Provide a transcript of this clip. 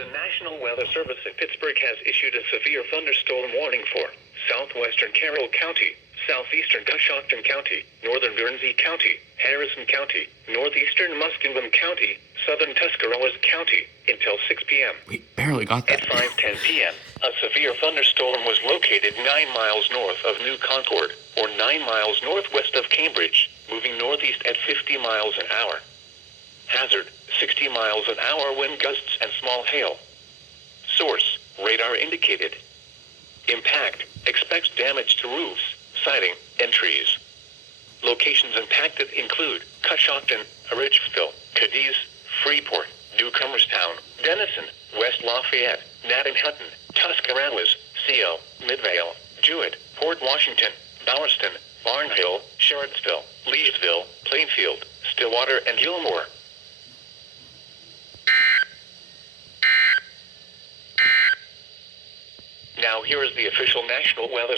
The National Weather Service in Pittsburgh has issued a severe thunderstorm warning for southwestern Carroll County, southeastern Coshocton County, northern Guernsey County, Harrison County, northeastern Muskingum County, southern Tuscarawas County, until 6 p.m. We barely got that. At 5:10 p.m., a severe thunderstorm was located 9 miles north of New Concord, or 9 miles northwest of Cambridge, moving northeast at 50 miles an hour. Hazard, 60 miles an hour wind gusts and small hail. Source, radar indicated. Impact, expects damage to roofs, siding, and trees. Locations impacted include Coshocton, Richville, Cadiz, Freeport, Newcomerstown, Denison, West Lafayette, Hutton, Tuscarawas, CO, Midvale, Jewett, Port Washington, Bowerston, Barnhill, Sharpsville, Leesville, Plainfield, Stillwater, and Gilmore. Now here is the official National Weather